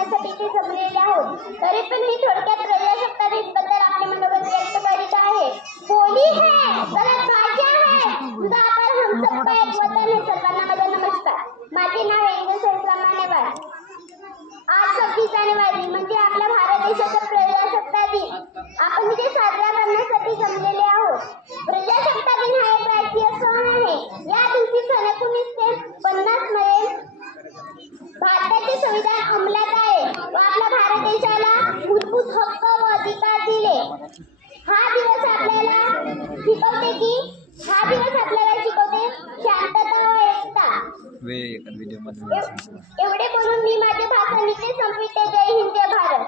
करण्यासाठी ते जमलेले आहोत. तरी पण मी थोडक्यात प्रजासत्ताक दिनाबद्दल आपले मनोगत व्यक्त करीत आहे. बोली है गलत भाषा है खुदा पर हम सब का एक वतन है. सर्वांना माझा नमस्कार. माझे नाव एंजल सैफुल्ला नेवार. आज 26 जानेवारी म्हणजे आपल्या भारत देशाचा प्रजासत्ताक दिन. आपण इथे साजरा करण्यासाठी जमलेले आहोत. प्रजासत्ताक दिन हा एक राष्ट्रीय सण आहे. या दिवशी सन 1950 मध्ये भारताचे संविधान अंमलात आहे व आपल्या भारत देशाला मूलभूत हक्क व अधिकार दिले. हा दिवस आपल्याला शिकवते शांतता व एकता. एवढे बोलून मी माझे भाषण इथे संपविते. जय हिंद.